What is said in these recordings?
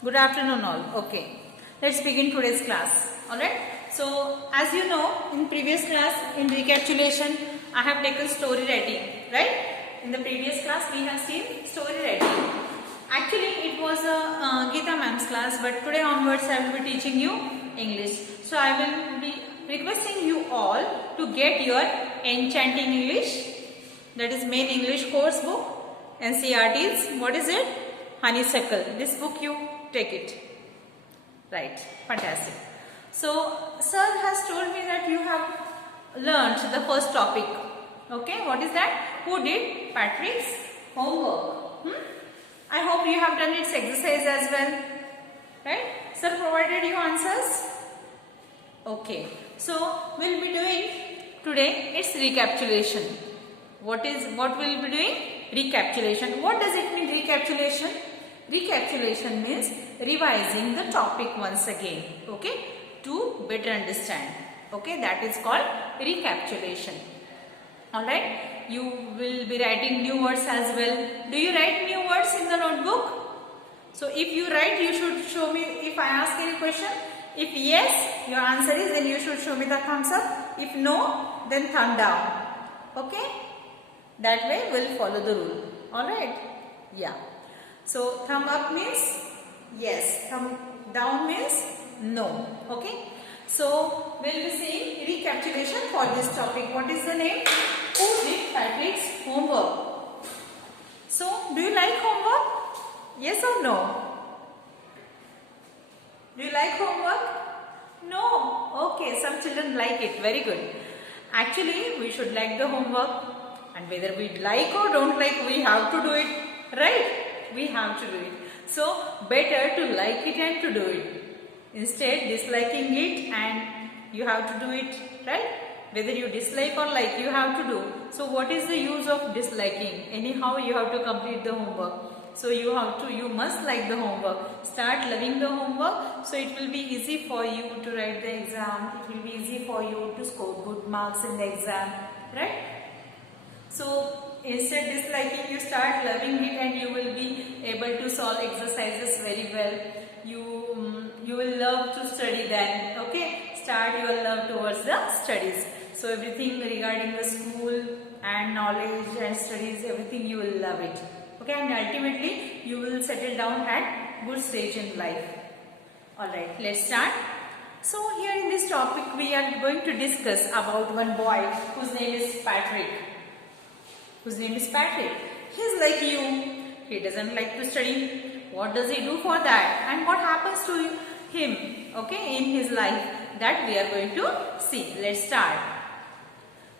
Good afternoon all. Okay. Let's begin today's class. Alright. So as you know, in previous class, in recapitulation, I have taken story writing. Right? In the previous class, we have seen story writing. Actually, it was a Geeta ma'am's class, but today onwards, I will be teaching you English. So I will be requesting you all to get your Enchanting English, that is main English course book, NCERT's. What is it? Honeysuckle. This book you take it. Right. Fantastic. So, sir has told me that you have learned the first topic. Okay. What is that? Who did Patrick's homework? I hope you have done its exercise as well. Right. Sir provided you answers. Okay. So, we'll be doing today its recapitulation. What we'll be doing? Recapitulation. What does it mean, recapitulation? Recapitulation means revising the topic once again, okay, to better understand. Okay, that is called recapitulation. Alright, you will be writing new words as well. Do you write new words in the notebook? So if you write, you should show me. If I ask any question, if yes, your answer is, then you should show me the thumbs up. If no, then thumb down. Okay, that way we'll follow the rule. Alright, yeah. So thumb up means yes, thumb down means no. Okay. So we'll be seeing recapitulation for this topic. What is the name? Who did Patrick's homework? So do you like homework? Yes or no? Do you like homework? No. Okay. Some children like it. Very good. Actually, we should like the homework, and whether we like or don't like, we have to do it. Right? We have to do it. So better to like it and to do it. Instead disliking it and you have to do it, right? Whether you dislike or like, you have to do. So what is the use of disliking? Anyhow you have to complete the homework. So you must like the homework. Start loving the homework, so it will be easy for you to write the exam. It will be easy for you to score good marks in the exam, right? So instead disliking, you start loving it and you will be able to solve exercises very well. You will love to study then. Okay, start your love towards the studies. So everything regarding the school and knowledge and studies, everything you will love it. Okay, and ultimately you will settle down at good stage in life. Alright, let's start. So here in this topic we are going to discuss about one boy whose name is Patrick. He's like you. He doesn't like to study. What does he do for that? And what happens to him, okay, in his life? That we are going to see. Let's start.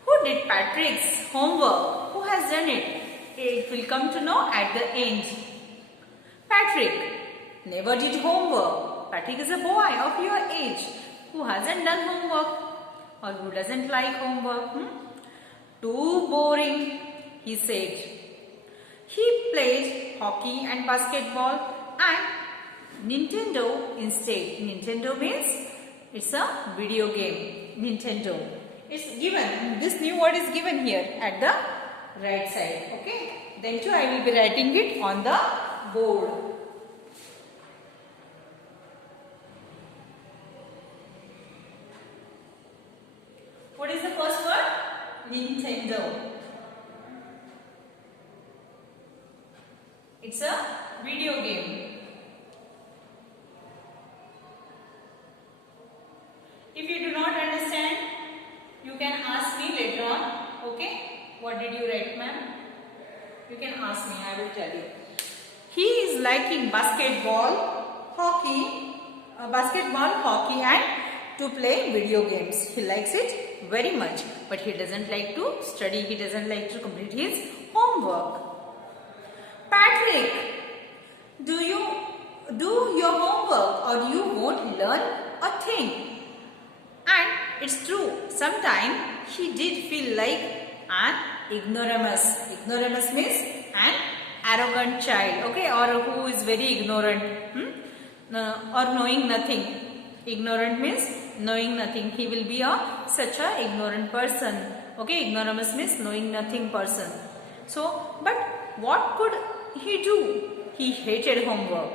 Who did Patrick's homework? Who has done it? It will come to know at the end. Patrick never did homework. Patrick is a boy of your age who hasn't done homework or who doesn't like homework. Too boring, he said. He played hockey and basketball and Nintendo instead. Nintendo means it's a video game. Nintendo. It's given. This new word is given here at the right side. Okay. Then too I will be writing it on the board. What is the first word? Nintendo. It's a video game. If you do not understand, you can ask me later on. Okay? What did you write, ma'am? You can ask me, I will tell you. He is liking basketball, hockey, and to play video games. He likes it very much, but he doesn't like to study. He doesn't like to complete his homework. Patrick, do you do your homework or you won't learn a thing? And it's true, sometimes he did feel like an ignoramus. Ignoramus means an arrogant child, okay, or who is very ignorant, or knowing nothing. Ignorant means knowing nothing. He will be such a ignorant person. Okay, ignoramus means knowing nothing person. So, but what could he do? He hated homework.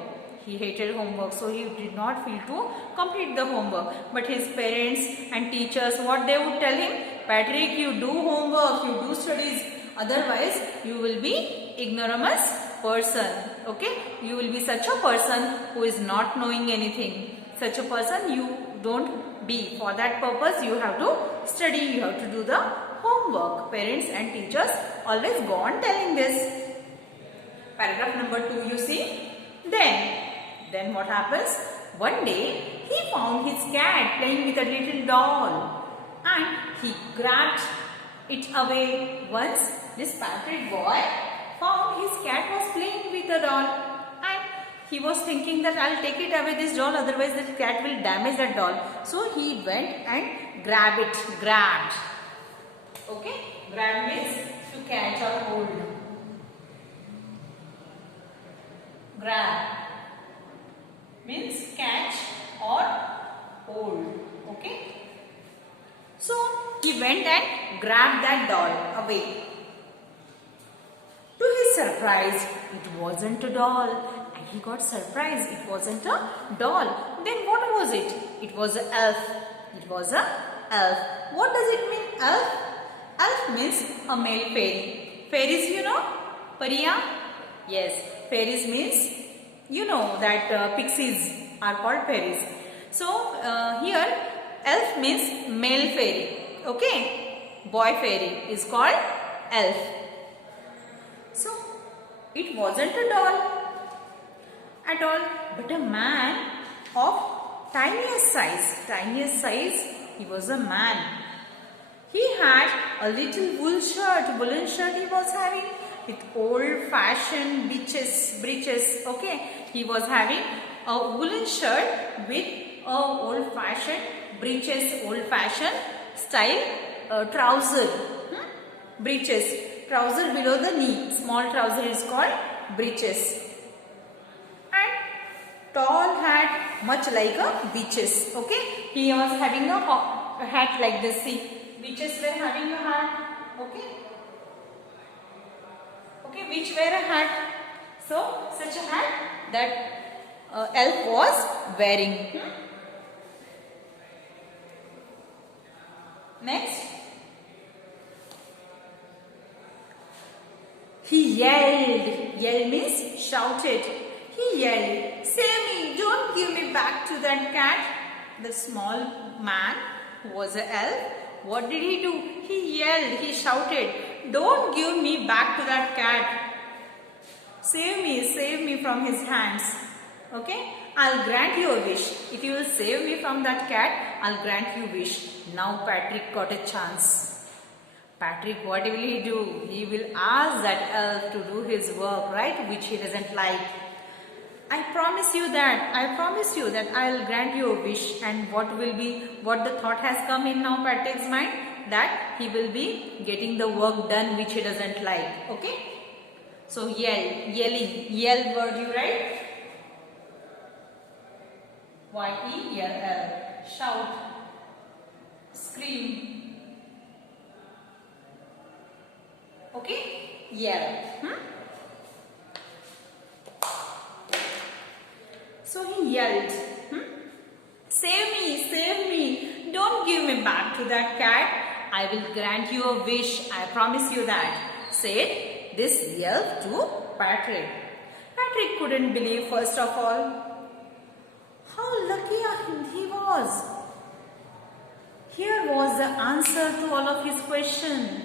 He hated homework, so he did not feel to complete the homework. But his parents and teachers, what they would tell him? Patrick, you do homework, you do studies. Otherwise, you will be ignoramus person. Okay? You will be such a person who is not knowing anything. Such a person you don't be. For that purpose, you have to study, you have to do the homework. Parents and teachers always go on telling this. Paragraph number 2, you see. Then what happens? One day, he found his cat playing with a little doll and he grabbed it away. Once this Patrick boy found his cat was playing with a doll and he was thinking that I'll take it away this doll, otherwise the cat will damage that doll. So he went and grabbed. Okay? Grab means to catch or hold. Grab means catch or hold. Okay? So he went and grabbed that doll away. To his surprise, it wasn't a doll, and he got surprised. It wasn't a doll. Then what was it? It was an elf. It was an elf. What does it mean, elf? Elf means a male fairy. Fairies, you know? Pariya? Yes. Fairies means, you know that pixies are called fairies. So here elf means male fairy. Okay? Boy fairy is called elf. So it wasn't a doll at all, but a man of tiniest size. He was a man. He had a little woolen shirt he was having with old-fashioned breeches. Okay, he was having a woolen shirt with old-fashioned breeches, old-fashioned style trouser, breeches. Trouser below the knee, small trouser is called breeches. And tall hat, much like a beaches. Okay, he was having a hat like this. See, beaches were having a hat. Okay, which wear a hat. So such a hat that elf was wearing. Next, he yelled. Yell means shouted. He yelled, "Save me! Don't give me back to that cat." The small man who was an elf, what did he do? He yelled, he shouted, "Don't give me back to that cat. Save me from his hands. Okay? I'll grant you a wish. If you will save me from that cat, I'll grant you wish." Now Patrick got a chance. Patrick, what will he do? He will ask that elf to do his work, right? Which he doesn't like. I promise you that I'll grant you a wish. And what the thought has come in now Patrick's mind? That he will be getting the work done which he doesn't like. Okay? So yell word you write? Y-E-L-L. Shout. Scream. Okay? Yell. So he yelled. Save me. Don't give me back to that cat. I will grant you a wish. I promise you that. Said this elf to Patrick. Patrick couldn't believe first of all. How lucky he was. Here was the answer to all of his questions,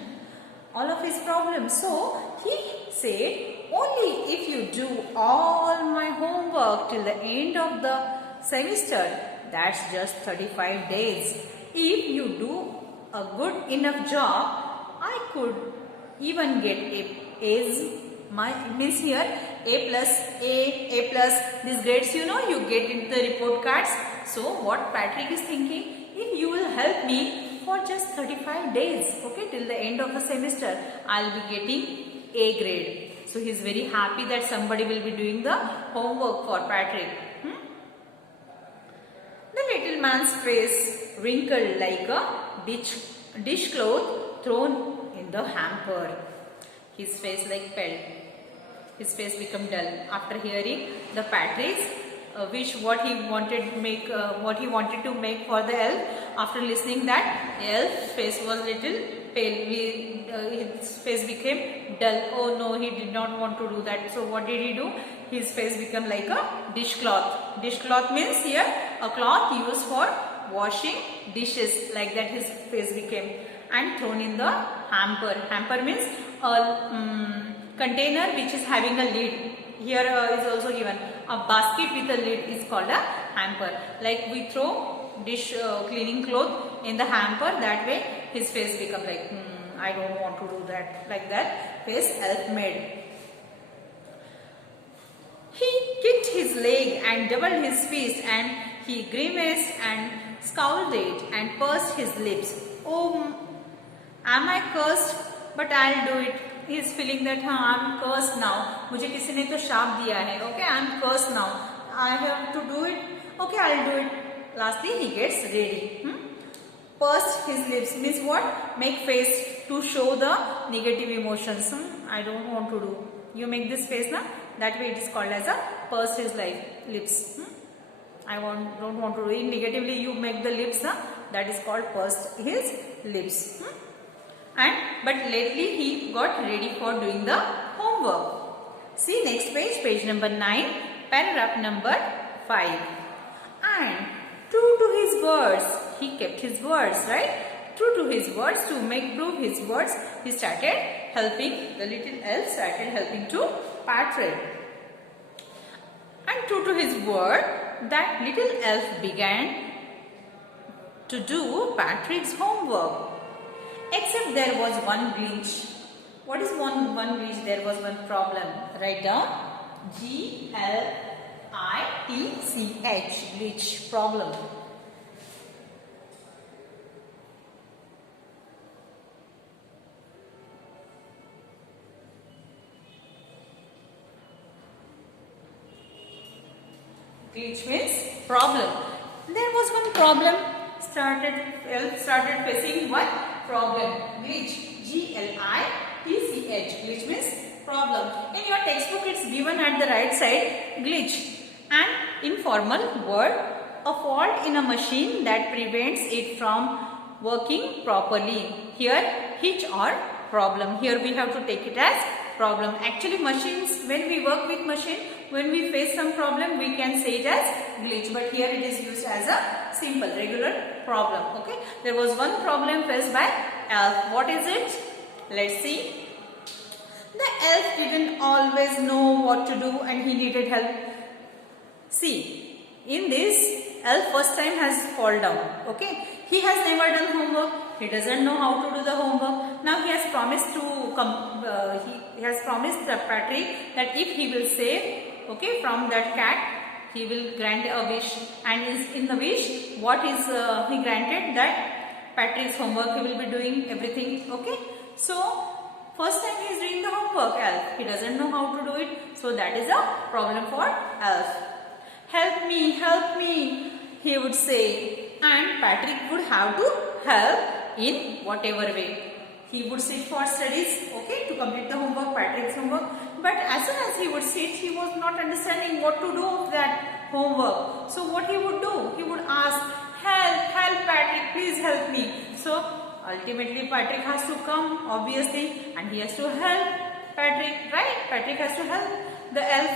all of his problems. So he said, only if you do all my homework till the end of the semester, that's just 35 days. If you do a good enough job, I could even get A's. Means here A plus, these grades you get in the report cards. So what Patrick is thinking, if you will help me for just 35 days, okay, till the end of the semester, I'll be getting A grade. So he is very happy that somebody will be doing the homework for Patrick. The little man's face wrinkled like a dishcloth thrown in the hamper. His face like fell. His face became dull after hearing the Patrick's wish what he wanted to make for the elf. After listening that, elf's face was little pale. His face became dull. Oh no, he did not want to do that. So what did he do? His face became like a dishcloth. Dishcloth means here a cloth used for washing dishes. Like that his face became, and thrown in the hamper. Hamper means a container which is having a lid. Here is also given a basket with a lid is called a hamper. Like we throw dish cleaning cloth in the hamper, that way his face become like, I don't want to do that. Like that face elf made. He kicked his leg and doubled his fist, and he grimaced and scowled and pursed his lips. Oh, am I cursed? But I'll do it. He is feeling that I'm cursed now. मुझे किसी ने तो शाप दिया है. Okay, I'm cursed now. I have to do it. Okay, I'll do it. Lastly, he gets ready. Pursed his lips means what? Make face to show the negative emotions. I don't want to do. You make this face now. That way it is called as a pursed his lips. Don't want to do it. Negatively you make the lips. That is called pursed his lips. But lately he got ready for doing the homework. See next page, page number 9, paragraph number 5. And true to his words, he kept his words, right? True to his words, to prove his words, he started helping, the little elf started helping to Patrick. And true to his word, that little elf began to do Patrick's homework. Except there was one glitch. What is one glitch? There was one problem. Write down. Glitch. Glitch. Problem. Glitch means problem. There was one problem. Elf started facing one problem. Glitch. Glitch. Glitch means problem. In your textbook it's given at the right side. Glitch. An informal word. A fault in a machine that prevents it from working properly. Here hitch or problem. Here we have to take it as problem. Actually machines, when we work with machine, when we face some problem we can say it as glitch. But here it is used as a simple regular problem. Okay. There was one problem faced by elf. What is it? Let's see. The elf didn't always know what to do and he needed help. See, in this elf first time has fall down. Okay. He has never done homework. He doesn't know how to do the homework. Now he has promised to come. He has promised Patrick that if he will save, okay, from that cat, he will grant a wish. And in the wish, what is he granted? That Patrick's homework he will be doing everything. Okay. So first time he is doing the homework. Elf. He doesn't know how to do it. So that is a problem for elf. Help me, he would say. And Patrick would have to help in whatever way. He would sit for studies, okay, to complete the homework, Patrick's homework. But as soon as he would sit, he was not understanding what to do with that homework. So what he would do? He would ask, help Patrick, please help me. So ultimately Patrick has to come, obviously, and he has to help Patrick, right? Patrick has to help the elf.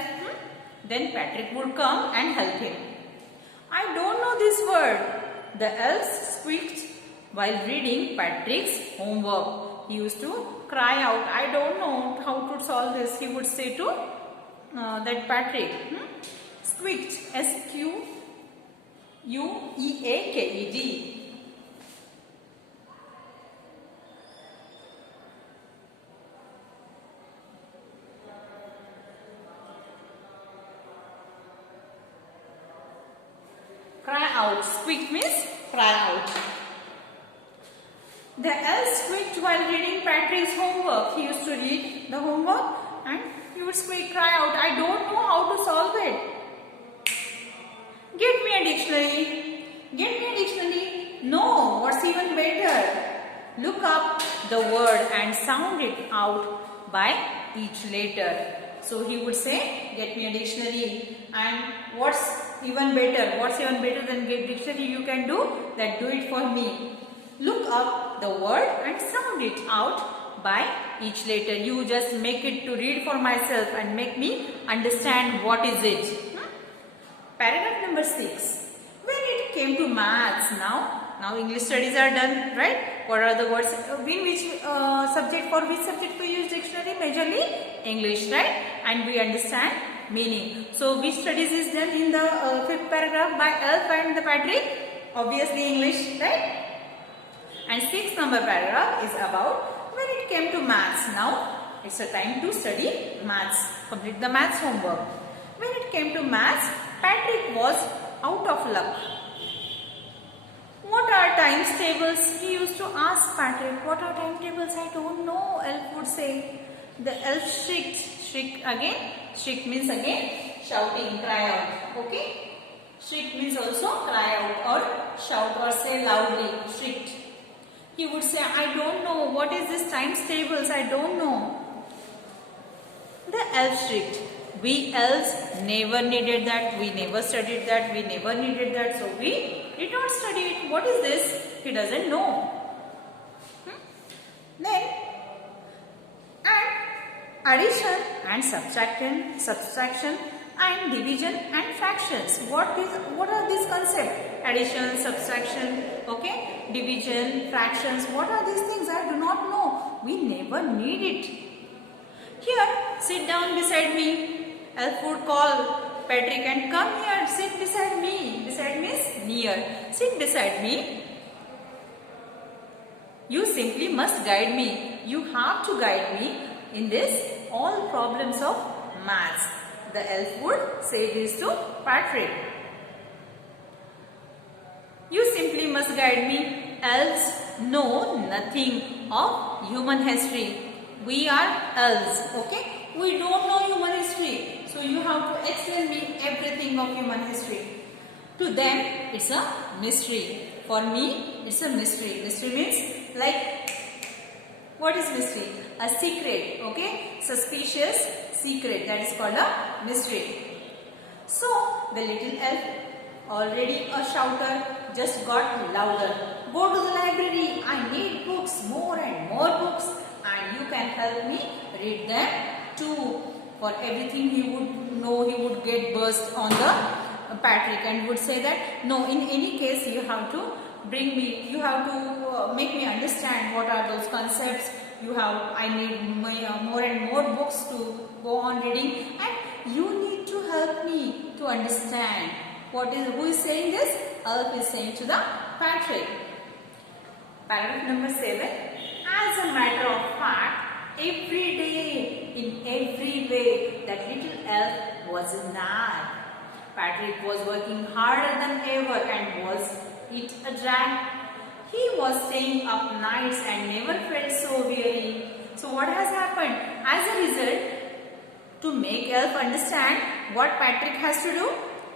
Then Patrick would come and help him. I don't know this word. The elf squeaked while reading Patrick's homework. He used to cry out, I don't know how to solve this. He would say to that Patrick. Squeaked. S-Q-U-E-A-K-E-D. Cry out. Squeak means cry out. The elf squeaked while reading Patrick's homework. He used to read the homework and he would squeak, cry out, I don't know how to solve it. Get me a dictionary. Get me a dictionary. No, what's even better? Look up the word and sound it out by each letter. So he would say, get me a dictionary. And what's even better than get dictionary you can do? That do it for me. Look up the word and sound it out by each letter. You just make it to read for myself and make me understand what is it. Paragraph number 6. When it came to maths, now English studies are done, right? What are the words? In which subject? For which subject we use dictionary? Majorly English, right? And we understand meaning. So which studies is done in the 5th paragraph by Elf and the Patrick? Obviously English, right? And 6th number paragraph is about when it came to maths. Now it's a time to study maths. Complete the maths homework. When it came to maths, Patrick was out of luck. What are times tables? He used to ask Patrick, what are timetables? I don't know, Elf would say. The elf shrieked. Shriek again. Shriek means again shouting, cry out. Okay? Shriek means also cry out or shout or say loudly. Shrieked. He would say, I don't know. What is this times tables? I don't know. The elf shrieked. We elves never needed that. We never studied that. We never needed that. So we did not study it. What is this? He doesn't know. Then, and addition and subtraction and division and fractions. What are these concepts? Addition, subtraction, okay, division, fractions. What are these things? I do not know. We never need it. Here, sit down beside me. Elf would call Patrick and come here, sit beside me. Beside means near. Sit beside me. You simply must guide me. You have to guide me in this all problems of maths. The elf would say this to Patrick. You simply must guide me. Elves know nothing of human history. We are elves, okay? We don't know human history. So you have to explain me everything of human history. To them, it's a mystery. For me, it's a mystery. Mystery means like, what is mystery? A secret, okay? Suspicious secret. That is called a mystery. So, the little elf, already a shouter, just got louder. Go to the library. I need books, more and more books. And you can help me read them too. For everything he would know, he would get burst on the Patrick and would say that, no, in any case you have to bring me, you have to make me understand what are those concepts. I need more and more books to go on reading, and you need to help me to understand. Who is saying this? Elf is saying to the Patrick. Paragraph number 7. As a matter of fact, every day, in every way, that little elf was a nag. Patrick was working harder than ever and was it a drag? He was staying up nights and never felt so weary. So what has happened? As a result, to make elf understand what Patrick has to do,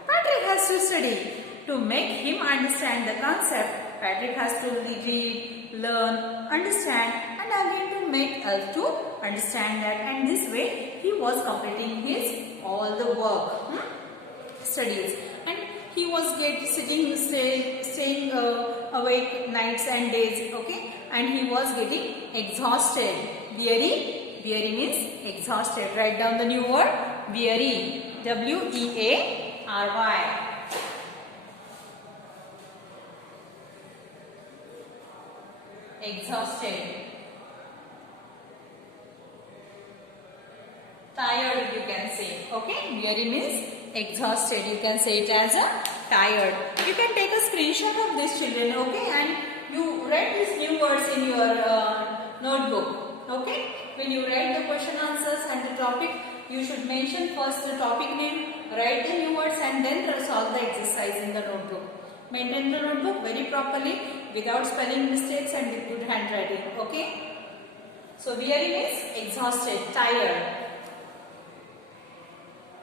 Patrick has to study. To make him understand the concept, Patrick has to read, learn, understand, and again to make elf to understand that. And this way, he was completing his all the work, studies. And he was staying awake nights and days, okay? And he was getting exhausted. Weary means exhausted. Write down the new word, weary. W-E-A-R-Y. Exhausted. Tired, you can say. Okay, weary means exhausted. You can say it as a tired. You can take a screenshot of this, children, okay, and you write these new words in your notebook. Okay, when you write the question answers and the topic, you should mention first the topic name, write the new words, and then solve the exercise in the notebook. Maintain the notebook very properly without spelling mistakes and with good handwriting. Okay, so weary means exhausted, tired.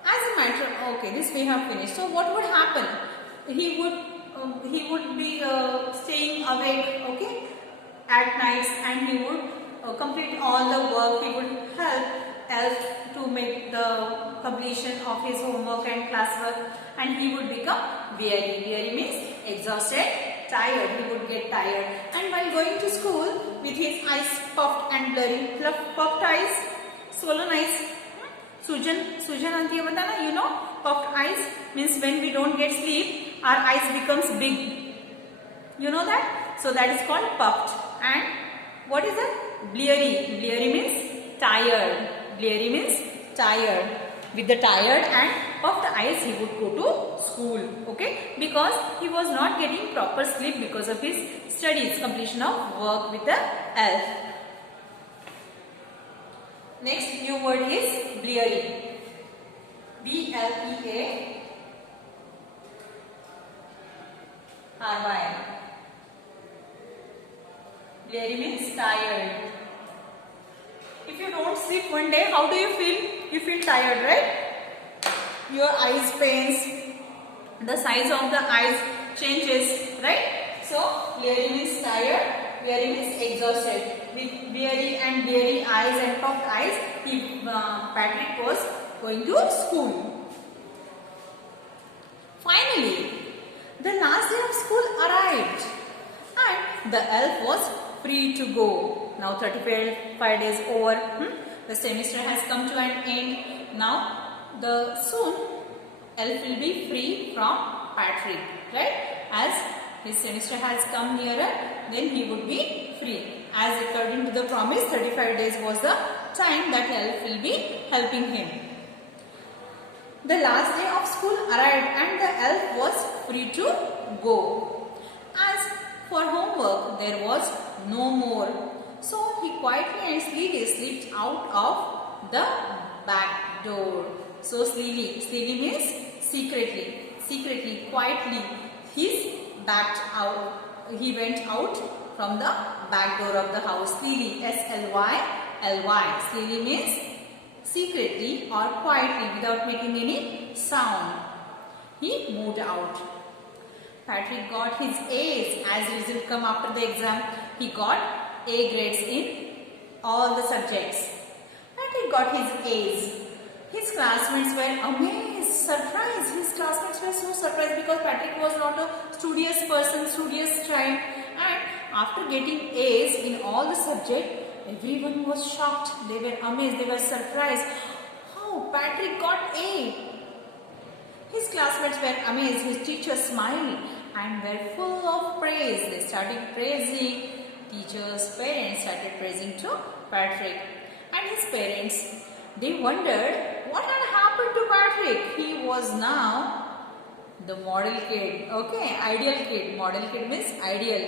As a matter, okay, this we have finished. So what would happen? He would be staying awake, okay, at nights, and he would complete all the work. He would help elf to to make the completion of his homework and classwork, and he would become weary. Weary means exhausted, tired. He would get tired, and while going to school with his eyes puffed and blurry, puffed eyes, swollen eyes. Sujan anti bata na, you know, puffed eyes means when we don't get sleep, our eyes becomes big. You know that? So that is called puffed. And what is that? Bleary. Bleary means tired. Bleary means tired. With the tired and puffed eyes, he would go to school. Okay? Because he was not getting proper sleep because of his studies, completion of work with the elf. Next new word is bleary. B-L-E-A-R-Y. Bleary means tired. If you don't sleep one day, how do you feel? You feel tired, right? Your eyes pains, the size of the eyes changes, right? So, bleary means tired, bleary means exhausted. With bleary and bleary eyes and puffed eyes, Patrick was going to school. Finally, the last day of school arrived and the elf was free to go. Now 35 days over. The semester has come to an end. Now soon elf will be free from Patrick, right? As his semester has come nearer, then he would be free. As according to the promise, 35 days was the time that elf will be helping him. The last day of school arrived and the elf was free to go. As for homework, there was no more. So he quietly and sleepily slipped out of the back door. So sleepily means secretly, quietly. He went out from the back door of the house. Sleepily, S-L-Y-L-Y. Sleepily means secretly or quietly without making any sound. He moved out. Patrick got his A's as result come after the exam. He got A grades in all the subjects. Patrick got his A's. His classmates were amazed, surprised. His classmates were so surprised because Patrick was not a studious person, studious child. And after getting A's in all the subjects, everyone was shocked. They were amazed. They were surprised. How Patrick got A? His classmates were amazed. His teachers smiled and were full of praise. They started praising. Teachers, parents started praising to Patrick. And his parents, they wondered what had happened to Patrick. He was now the model kid. Okay, ideal kid. Model kid means ideal.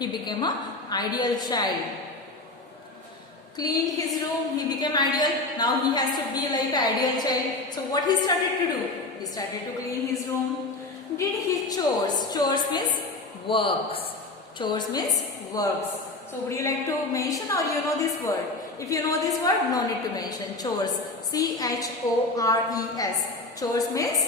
He became an ideal child. Cleaned his room, he became ideal. Now he has to be like an ideal child. So what he started to do? He started to clean his room. Did his chores. Chores means works. Chores means works. So would you like to mention or you know this word? If you know this word, no need to mention. Chores. C-H-O-R-E-S. Chores means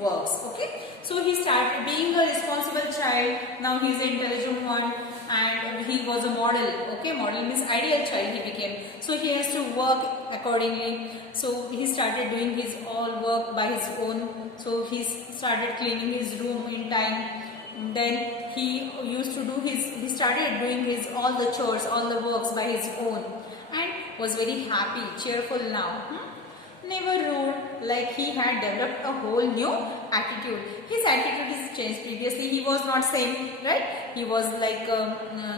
works. Okay. So he started being a responsible child. Now he is an intelligent one and he was a model. Okay. Model means ideal child he became. So he has to work accordingly. So he started doing his all work by his own. So he started cleaning his room in time. Then he started doing all the chores, all the works by his own and was very happy, cheerful now. Never rude, like he had developed a whole new attitude. His attitude is changed. Previously he was not same, right? He was like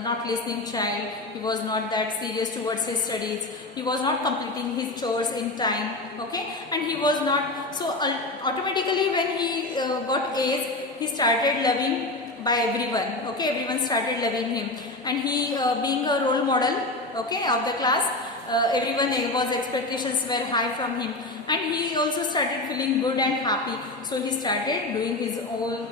not listening child. He was not that serious towards his studies. He was not completing his chores in time. Okay, and he was not so automatically when he got A's, he started loving by everyone. Okay, everyone started loving him, and he being a role model, okay, of the class, everyone was expectations were high from him, and he also started feeling good and happy. So he started doing his own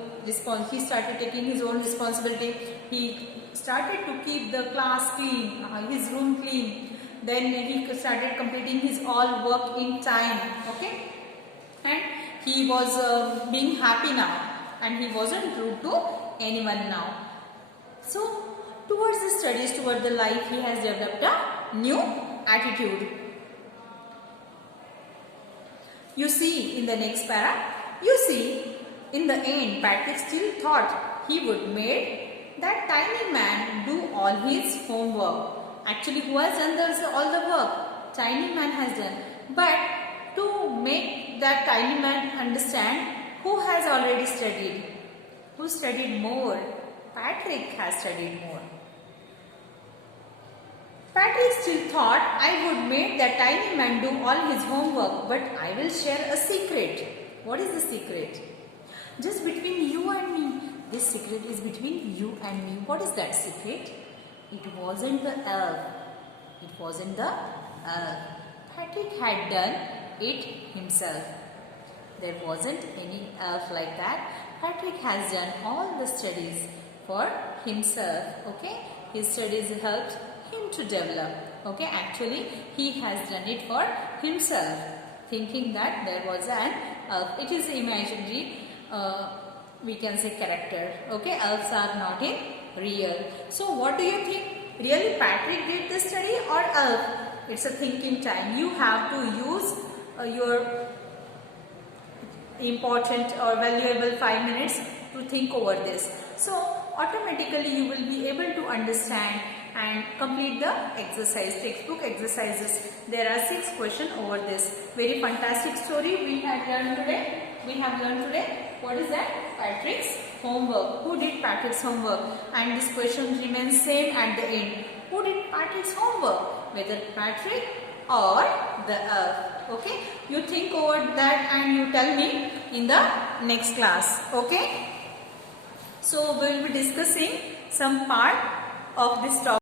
he started taking his own responsibility. He started to keep the class clean, his room clean. Then he started completing his all work in time. Okay, and he was being happy now, and he wasn't rude to anyone now. So towards the studies, towards the life, he has developed a new attitude. You see in the next para, you see in the end Patrick still thought he would make that tiny man do all his homework. Actually, who has done all the work? Tiny man has done. But to make that tiny man understand, who has already studied? Who studied more? Patrick has studied more. Patrick still thought, I would make that tiny man do all his homework, but I will share a secret. What is the secret? Just between you and me. This secret is between you and me. What is that secret? It wasn't the elf. It wasn't the elf. Patrick had done it himself. There wasn't any elf like that. Patrick has done all the studies for himself. Okay, his studies helped him to develop. Okay, actually he has done it for himself, thinking that there was an elf. It is imaginary. We can say character. Okay, elves are not in real. So what do you think? Really Patrick did the study or elf? It's a thinking time. You have to use your important or valuable 5 minutes to think over this. So automatically you will be able to understand and complete the exercise, textbook exercises. There are 6 questions over this. Very fantastic story we have learned today. What is that? Patrick's homework. Who did Patrick's homework? And this question remains same at the end. Who did Patrick's homework? Whether Patrick or the elf. Okay? You think over that and you tell me in the next class. Okay? So we will be discussing some part of this topic.